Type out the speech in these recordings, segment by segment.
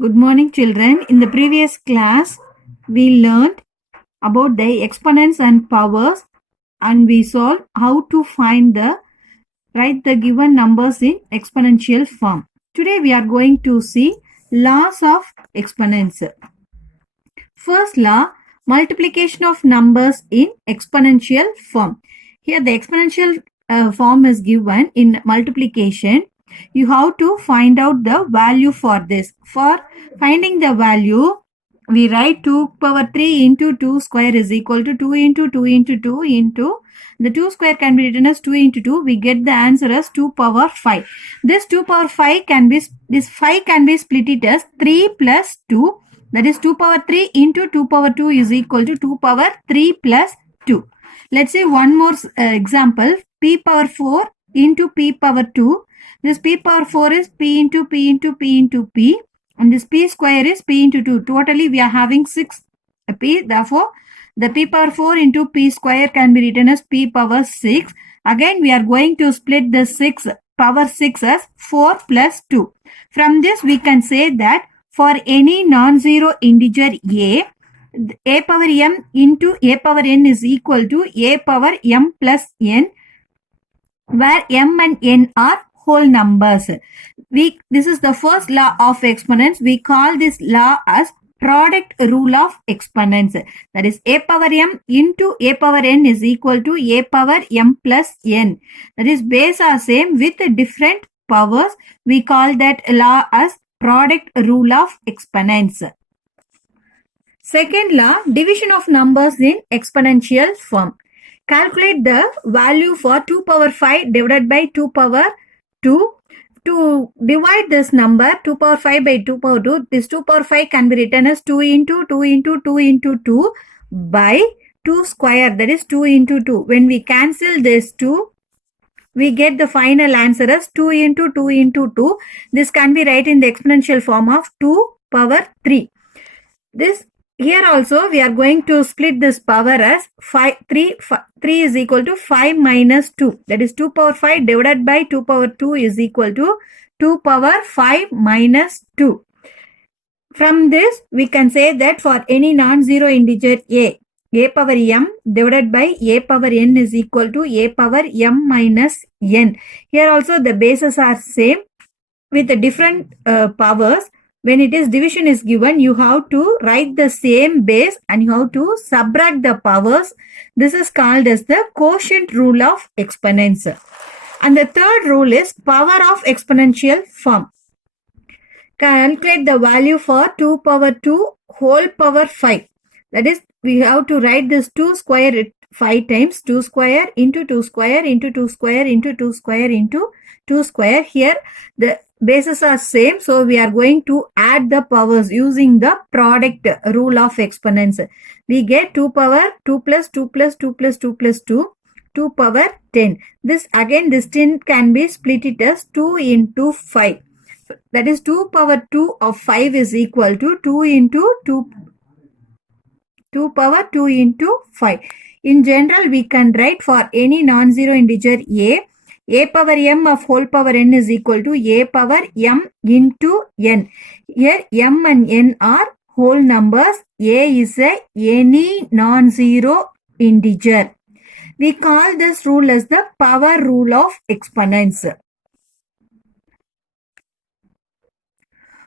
Good morning, children. In the previous class, we learned about the exponents and powers, and we saw how to write the given numbers in exponential form. Today, we are going to see laws of exponents. First law, multiplication of numbers in exponential form. Here, the exponential form is given in multiplication. You have to find out the value for this. For finding the value, we write 2 power 3 into 2 square is equal to 2 into 2 into 2 into the 2 square can be written as 2 into 2. We get the answer as 2 power 5. This 2 power 5 can be, this 5 can be split it as 3 plus 2. That is 2 power 3 into 2 power 2 is equal to 2 power 3 plus 2. Let's say one more example. P power 4 into P power 2. This P power 4 is P into P into P into P. And this P square is P into 2. Totally we are having 6 P. Therefore, the P power 4 into P square can be written as P power 6. Again, we are going to split the 6 power 6 as 4 plus 2. From this, we can say that for any non-zero integer a power m into a power n is equal to a power m plus n, where m and n are whole numbers. This is the first law of exponents. We call this law as product rule of exponents. That is a power m into a power n is equal to a power m plus n. That is base are same with different powers. We call that law as product rule of exponents. Second law, division of numbers in exponential form. Calculate the value for 2 power 5 divided by 2 power 2. To divide this number 2 power 5 by 2 power 2, this 2 power 5 can be written as 2 into 2 into 2 into 2 by 2 square, that is 2 into 2. When we cancel this 2, we get the final answer as 2 into 2 into 2. This can be written in the exponential form of 2 power 3. This here also we are going to split this power as 3 is equal to 5 minus 2. That is 2 power 5 divided by 2 power 2 is equal to 2 power 5 minus 2. From this, we can say that for any non-zero integer a power m divided by a power n is equal to a power m minus n. Here also the bases are same with the different powers. When it is division is given, you have to write the same base and you have to subtract the powers. This is called as the quotient rule of exponents. And the third rule is power of exponential form. Calculate the value for 2 power 2 whole power 5. That is, we have to write this 2 square 5 times. 2 square into 2 square into 2 square into 2 square into 2 square. Here the bases are same, so we are going to add the powers using the product rule of exponents. We get 2 power 2 plus 2 plus 2 plus 2 plus 2, 2 power 10. This again, this 10 can be split it as 2 into 5. That is 2 power 2 of 5 is equal to 2 into 2 power 2 into 5. In general, we can write for any non-zero integer a power m of whole power n is equal to a power m into n. Here m and n are whole numbers. A is any non-zero integer. We call this rule as the power rule of exponents.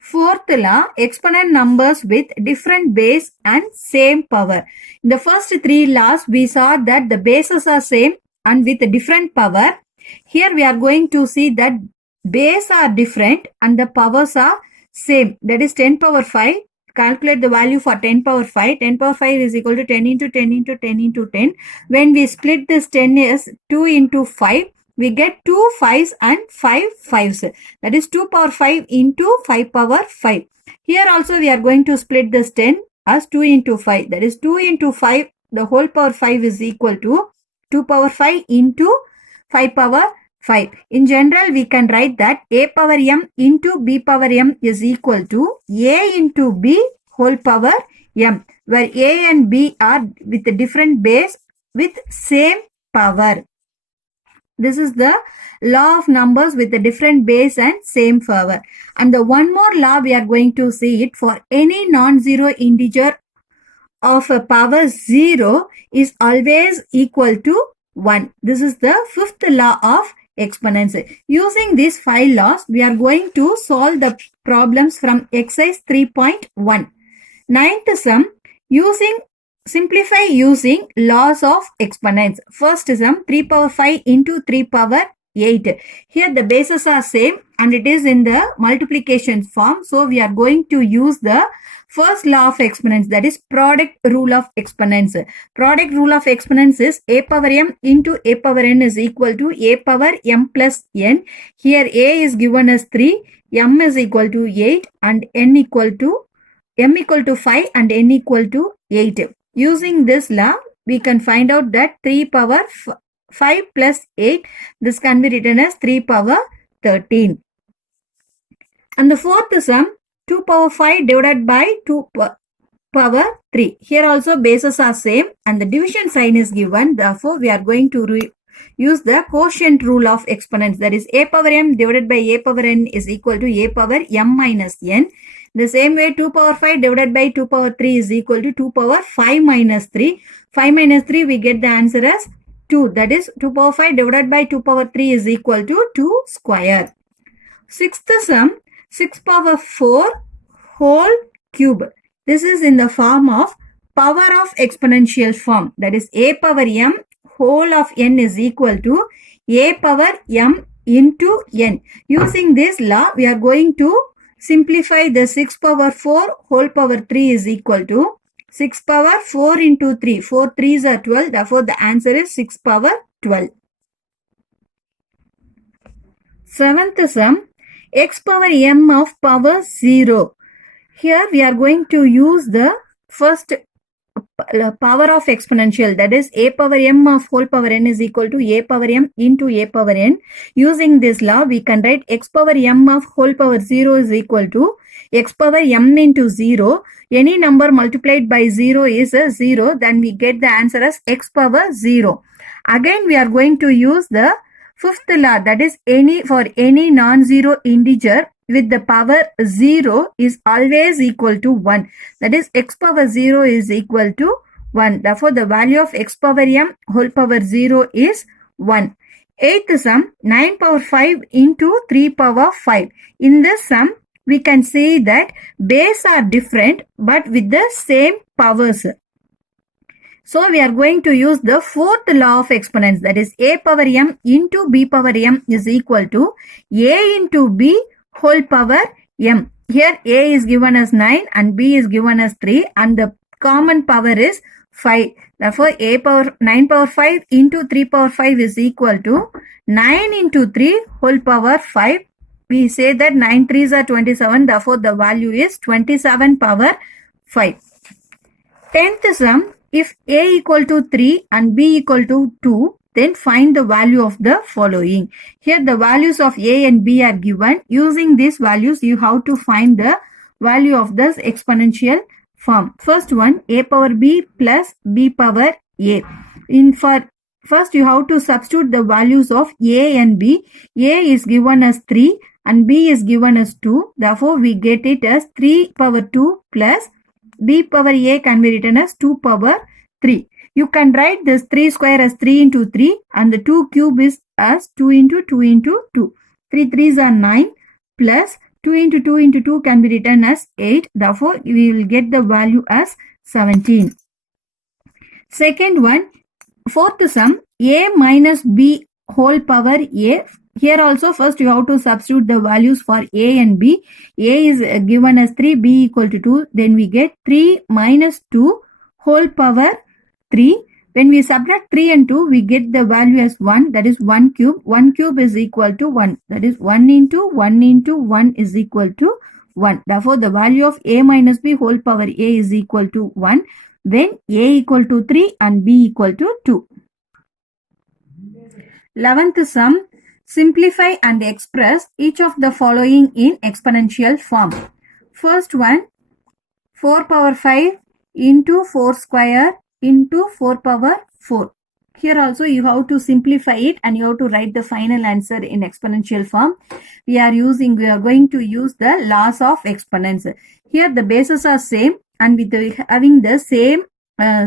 Fourth law, exponent numbers with different base and same power. In the first three laws, we saw that the bases are same and with a different power. Here we are going to see that base are different and the powers are same. That is 10 power 5. Calculate the value for 10 power 5. 10 power 5 is equal to 10 into 10 into 10 into 10. When we split this 10 as 2 into 5, we get 2 5s and 5 5s. That is 2 power 5 into 5 power 5. Here also we are going to split this 10 as 2 into 5. That is 2 into 5. The whole power 5 is equal to 2 power 5 into 5 power 5. In general, we can write that a power m into b power m is equal to a into b whole power m, where a and b are with a different base with same power. This is the law of numbers with a different base and same power. And the one more law we are going to see it for any non-zero integer of a power 0 is always equal to 1. This is the fifth law of exponents. Using these 5 laws, we are going to solve the problems from exercise 3.1. Ninth sum, simplify using laws of exponents. First sum, 3 power 5 into 3 power 8. Here the bases are same and it is in the multiplication form. So we are going to use the first law of exponents, that is product rule of exponents. Product rule of exponents is a power m into a power n is equal to a power m plus n. Here a is given as 3, m is equal to 8 and m equal to 5 and n equal to 8. Using this law, we can find out that 3 power 5 plus 8, this can be written as 3 power 13. And the fourth sum, 2 power 5 divided by 2 power 3. Here also bases are same and the division sign is given. Therefore, we are going to use the quotient rule of exponents. That is a power m divided by a power n is equal to a power m minus n. The same way 2 power 5 divided by 2 power 3 is equal to 2 power 5 minus 3. 5 minus 3 we get the answer as 2. That is 2 power 5 divided by 2 power 3 is equal to 2 square. Sixth sum, 6 power 4 whole cube. This is in the form of power of exponential form. That is a power m whole of n is equal to a power m into n. Using this law, we are going to simplify the 6 power 4 whole power 3 is equal to 6 power 4 into 3. 4 3s are 12. Therefore, the answer is 6 power 12. Seventh sum, x power m of power 0. Here we are going to use the first power of exponential, that is a power m of whole power n is equal to a power m into a power n. Using this law, we can write x power m of whole power 0 is equal to x power m into 0. Any number multiplied by 0 is a 0. Then we get the answer as x power 0. Again, we are going to use the fifth law, that is for any non-zero integer with the power 0 is always equal to 1. That is x power 0 is equal to 1. Therefore, the value of x power m whole power 0 is 1. Eighth sum, 9 power 5 into 3 power 5. In this sum, we can say that base are different but with the same powers. So, we are going to use the fourth law of exponents, that is a power m into b power m is equal to a into b whole power m. Here a is given as 9 and b is given as 3 and the common power is 5. Therefore, 9 power 5 into 3 power 5 is equal to 9 into 3 whole power 5. We say that 9 3s are 27. Therefore, the value is 27 power 5. 10th sum, if a equal to 3 and b equal to 2, then find the value of the following. Here the values of a and b are given. Using these values, you have to find the value of this exponential form. First one, a power b plus b power a. First, you have to substitute the values of a and b. A is given as 3 and b is given as 2. Therefore, we get it as 3 power 2 plus b power a can be written as 2 power 3. You can write this 3 square as 3 into 3 and the 2 cube is as 2 into 2 into 2. 3 3s are 9 plus 2 into 2 into 2 can be written as 8. Therefore, we will get the value as 17. Second one, fourth sum, a minus b whole power a. Here also first you have to substitute the values for a and b. A is given as 3, b equal to 2. Then we get 3 minus 2 whole power 3. When we subtract 3 and 2, we get the value as 1. That is 1 cube. 1 cube is equal to 1. That is 1 into 1 into 1 is equal to 1. Therefore, the value of a minus b whole power a is equal to 1 when a equal to 3 and b equal to 2. 11th sum, simplify and express each of the following in exponential form. First one, 4 power 5 into 4 square into 4 power 4. Here also you have to simplify it and you have to write the final answer in exponential form. We are going to use the laws of exponents. Here the bases are same and with having the same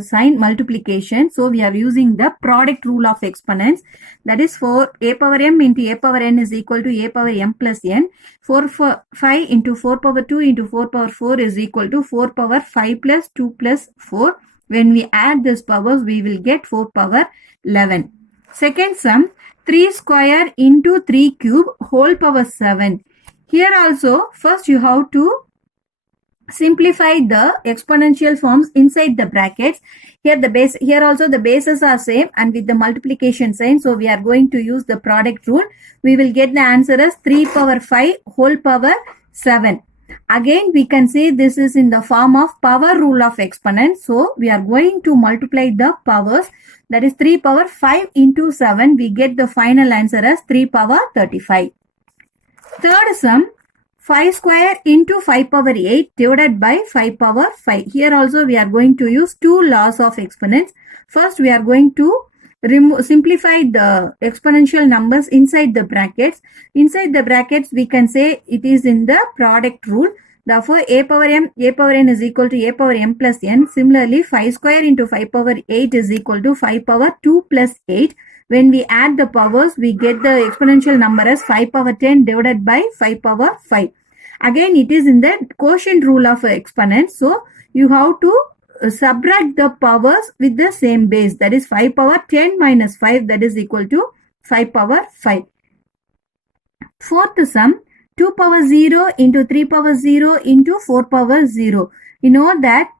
sign multiplication. So we are using the product rule of exponents. That is for a power m into a power n is equal to a power m plus n. 5 into 4 power 2 into 4 power 4 is equal to 4 power 5 plus 2 plus 4. When we add these powers, we will get 4 power 11. Second sum, 3 square into 3 cube whole power 7. Here also, first you have to simplify the exponential forms inside the brackets. Here also the bases are same and with the multiplication sign. So we are going to use the product rule. We will get the answer as 3 power 5 whole power 7. Again, we can see this is in the form of power rule of exponents. So we are going to multiply the powers. That is 3 power 5 into 7. We get the final answer as 3 power 35. Third sum, 5 square into 5 power 8 divided by 5 power 5. Here also we are going to use two laws of exponents. First we are going to simplify the exponential numbers inside the brackets. Inside the brackets we can say it is in the product rule. Therefore a power n is equal to a power m plus n. Similarly 5 square into 5 power 8 is equal to 5 power 2 plus 8. When we add the powers, we get the exponential number as 5 power 10 divided by 5 power 5. Again, it is in the quotient rule of exponents. So, you have to subtract the powers with the same base. That is 5 power 10 minus 5, that is equal to 5 power 5. Fourth sum, 2 power 0 into 3 power 0 into 4 power 0. You know that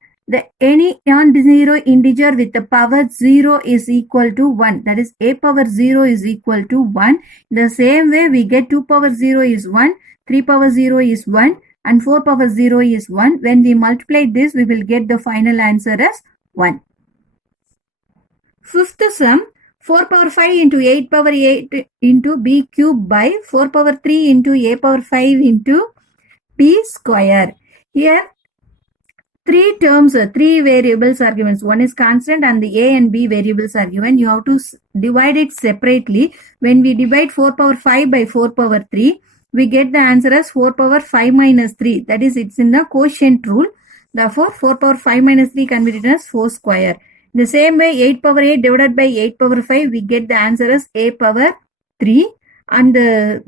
any non-zero integer with the power 0 is equal to 1. That is a power 0 is equal to 1. The same way we get 2 power 0 is 1, 3 power 0 is 1 and 4 power 0 is 1. When we multiply this, we will get the final answer as 1. Fifth sum, 4 power 5 into 8 power 8 into b cube by 4 power 3 into a power 5 into b square. Here three terms, three variables are given. One is constant and the a and b variables are given. You have to divide it separately. When we divide 4 power 5 by 4 power 3, we get the answer as 4 power 5 minus 3. That is, it's in the quotient rule. Therefore, 4 power 5 minus 3 can be written as 4 square. The same way, 8 power 8 divided by 8 power 5, we get the answer as a power 3. And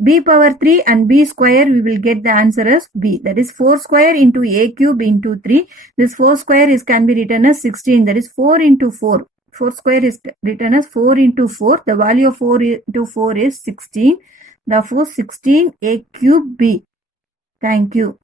b power 3 and b square, we will get the answer as b. That is 4 square into a cube into 3. This 4 square can be written as 16. That is 4 into 4. 4 square is written as 4 into 4. The value of 4 into 4 is 16. Therefore, 16 a cube b. Thank you.